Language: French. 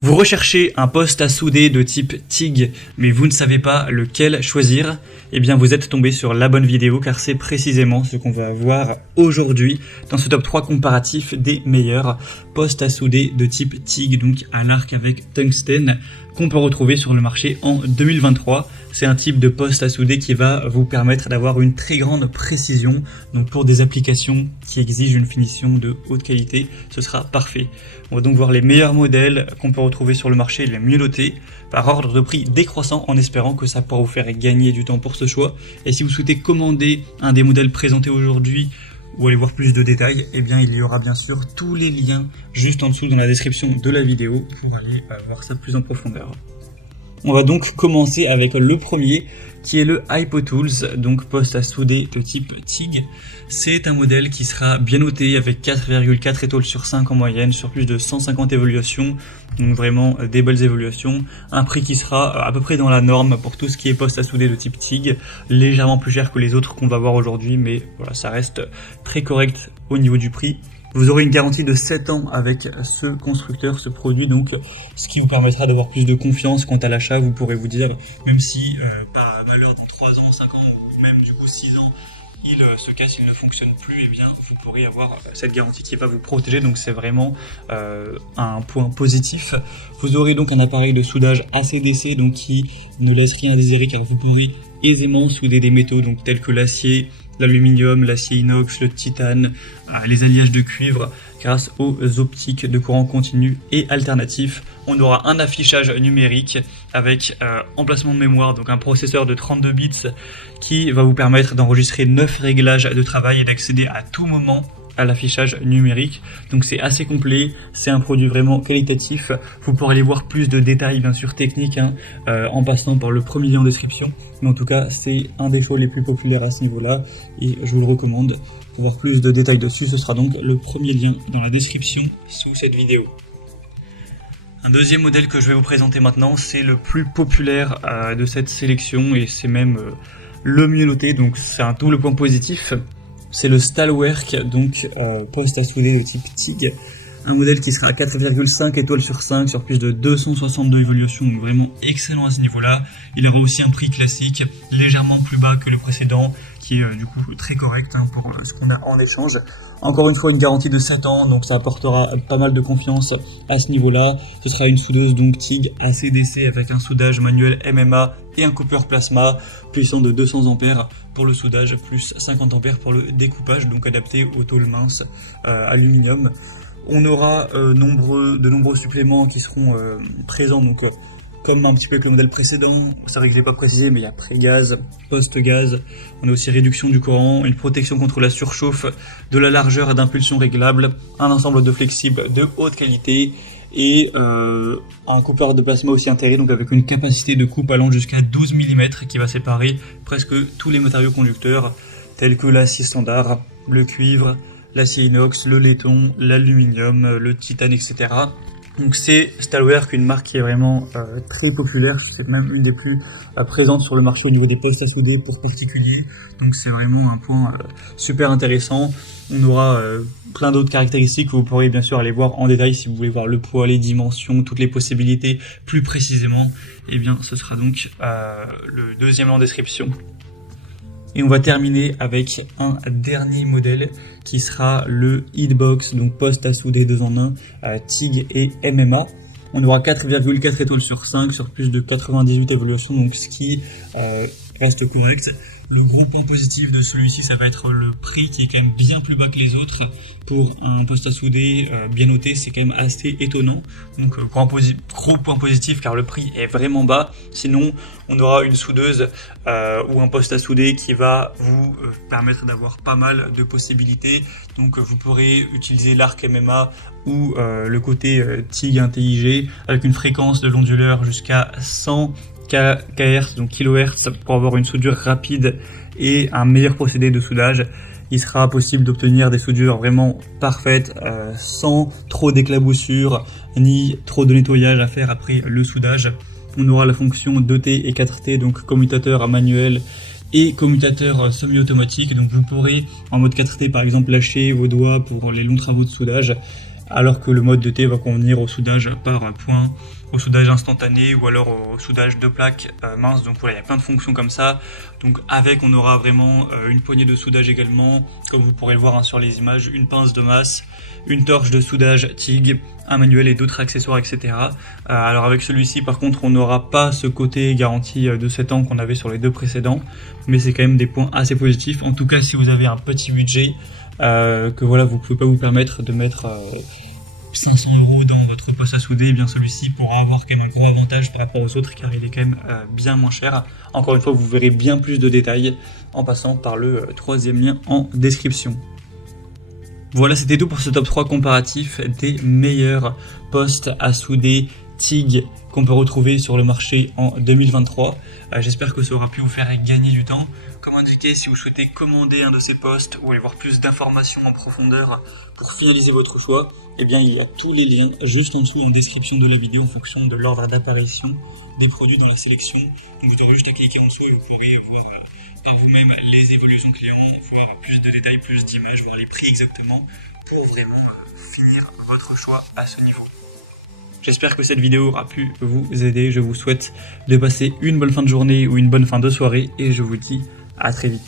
Vous recherchez un poste à souder de type TIG, mais vous ne savez pas lequel choisir? Eh bien, vous êtes tombé sur la bonne vidéo car c'est précisément ce qu'on va voir aujourd'hui dans ce top 3 comparatif des meilleurs postes à souder de type TIG, donc à l'arc avec tungstène, qu'on peut retrouver sur le marché en 2023. C'est un type de poste à souder qui va vous permettre d'avoir une très grande précision. Donc pour des applications qui exigent une finition de haute qualité, ce sera parfait. On va donc voir les meilleurs modèles qu'on peut retrouver sur le marché, les mieux notés, par ordre de prix décroissant, en espérant que ça pourra vous faire gagner du temps pour ce choix. Et si vous souhaitez commander un des modèles présentés aujourd'hui, ou aller voir plus de détails, eh bien il y aura bien sûr tous les liens juste en dessous dans la description de la vidéo pour aller voir ça plus en profondeur. On va donc commencer avec le premier qui est le HypoTools, donc poste à souder de type TIG. C'est un modèle qui sera bien noté avec 4,4 étoiles sur 5 en moyenne sur plus de 150 évaluations, donc vraiment des belles évaluations. Un prix qui sera à peu près dans la norme pour tout ce qui est poste à souder de type TIG, légèrement plus cher que les autres qu'on va voir aujourd'hui, mais voilà, ça reste très correct au niveau du prix. Vous aurez une garantie de 7 ans avec ce constructeur, ce produit, donc ce qui vous permettra d'avoir plus de confiance quant à l'achat. Vous pourrez vous dire, même si par malheur dans 3 ans, 5 ans ou même du coup 6 ans, il se casse, il ne fonctionne plus, eh bien vous pourrez avoir cette garantie qui va vous protéger, donc c'est vraiment un point positif. Vous aurez donc un appareil de soudage ACDC, donc qui ne laisse rien à désirer car vous pourrez aisément souder des métaux donc tels que l'acier, l'aluminium, l'acier inox, le titane, les alliages de cuivre grâce aux optiques de courant continu et alternatif. On aura un affichage numérique avec emplacement de mémoire, donc un processeur de 32 bits qui va vous permettre d'enregistrer 9 réglages de travail et d'accéder à tout moment à l'affichage numérique. Donc c'est assez complet, c'est un produit vraiment qualitatif. Vous pourrez aller voir plus de détails bien sûr techniques en passant par le premier lien en description. Mais en tout cas c'est un des choix les plus populaires à ce niveau-là et je vous le recommande. Pour voir plus de détails dessus, ce sera donc le premier lien dans la description sous cette vidéo. Un deuxième modèle que je vais vous présenter maintenant, c'est le plus populaire de cette sélection et c'est même le mieux noté, donc c'est un double point positif. C'est le Stalwerk, donc poste à souder de type TIG. Un modèle qui sera à 4,5 étoiles sur 5 sur plus de 262 évaluations, donc vraiment excellent à ce niveau-là. Il aura aussi un prix classique, légèrement plus bas que le précédent, qui est du coup très correct pour ce qu'on a en échange. Encore une fois, une garantie de 7 ans, donc ça apportera pas mal de confiance à ce niveau-là. Ce sera une soudeuse donc TIG ACDC avec un soudage manuel MMA et un coupeur plasma puissant de 200 ampères pour le soudage, plus 50 ampères pour le découpage, donc adapté aux tôles minces aluminium. On aura de nombreux suppléments qui seront présents, donc comme un petit peu avec le modèle précédent. C'est vrai que je l'ai pas précisé, mais il y a pré-gaz, post-gaz. On a aussi réduction du courant, une protection contre la surchauffe, de la largeur et d'impulsion réglable, un ensemble de flexibles de haute qualité et un coupeur de plasma aussi intégré, donc avec une capacité de coupe allant jusqu'à 12 mm qui va séparer presque tous les matériaux conducteurs tels que l'acier standard, le cuivre, l'acier inox, le laiton, l'aluminium, le titane, etc. Donc c'est Stalwerk, une marque qui est vraiment très populaire, c'est même une des plus présentes sur le marché au niveau des postes à souder pour particuliers, donc c'est vraiment un point super intéressant. On aura plein d'autres caractéristiques que vous pourrez bien sûr aller voir en détail si vous voulez voir le poids, les dimensions, toutes les possibilités plus précisément. Et bien ce sera donc le deuxième en description. Et on va terminer avec un dernier modèle qui sera le Hitbox, donc poste à souder 2 en 1, TIG et MMA. On aura 4,4 étoiles sur 5 sur plus de 98 évaluations, donc ce qui reste correct. Le gros point positif de celui-ci, ça va être le prix qui est quand même bien plus bas que les autres. Pour un poste à souder bien noté, c'est quand même assez étonnant. Donc gros point positif car le prix est vraiment bas. Sinon, on aura une soudeuse ou un poste à souder qui va vous permettre d'avoir pas mal de possibilités. Donc vous pourrez utiliser l'arc MMA ou le côté TIG intelligé avec une fréquence de l'onduleur jusqu'à 100 kHz, donc kHz, pour avoir une soudure rapide et un meilleur procédé de soudage. Il sera possible d'obtenir des soudures vraiment parfaites sans trop d'éclaboussures ni trop de nettoyage à faire après le soudage. On aura la fonction 2T et 4T, donc commutateur à manuel et commutateur semi-automatique. Donc vous pourrez en mode 4T par exemple lâcher vos doigts pour les longs travaux de soudage alors que le mode de thé va convenir au soudage par point, au soudage instantané ou alors au soudage de plaques minces. Donc voilà, il y a plein de fonctions comme ça. Donc avec, on aura vraiment une poignée de soudage également, comme vous pourrez le voir sur les images, une pince de masse, une torche de soudage TIG, un manuel et d'autres accessoires, etc. Alors avec celui-ci, par contre, on n'aura pas ce côté garantie de 7 ans qu'on avait sur les deux précédents, mais c'est quand même des points assez positifs. En tout cas, si vous avez un petit budget, que voilà, vous pouvez pas vous permettre de mettre 500 € dans votre poste à souder, et bien celui-ci pourra avoir quand même un gros avantage par rapport aux autres, car il est quand même bien moins cher. Encore une fois, vous verrez bien plus de détails en passant par le troisième lien en description. Voilà, c'était tout pour ce top 3 comparatif des meilleurs postes à souder TIG qu'on peut retrouver sur le marché en 2023. J'espère que ça aura pu vous faire gagner du temps. Comme indiqué, si vous souhaitez commander un de ces postes ou aller voir plus d'informations en profondeur pour finaliser votre choix, eh bien il y a tous les liens juste en dessous en description de la vidéo en fonction de l'ordre d'apparition des produits dans la sélection. Donc vous aurez juste à cliquer en dessous et vous pourrez voir par vous-même les évolutions clients, voir plus de détails, plus d'images, voir les prix exactement pour vraiment finir votre choix à ce niveau. J'espère que cette vidéo aura pu vous aider. Je vous souhaite de passer une bonne fin de journée ou une bonne fin de soirée et je vous dis à très vite.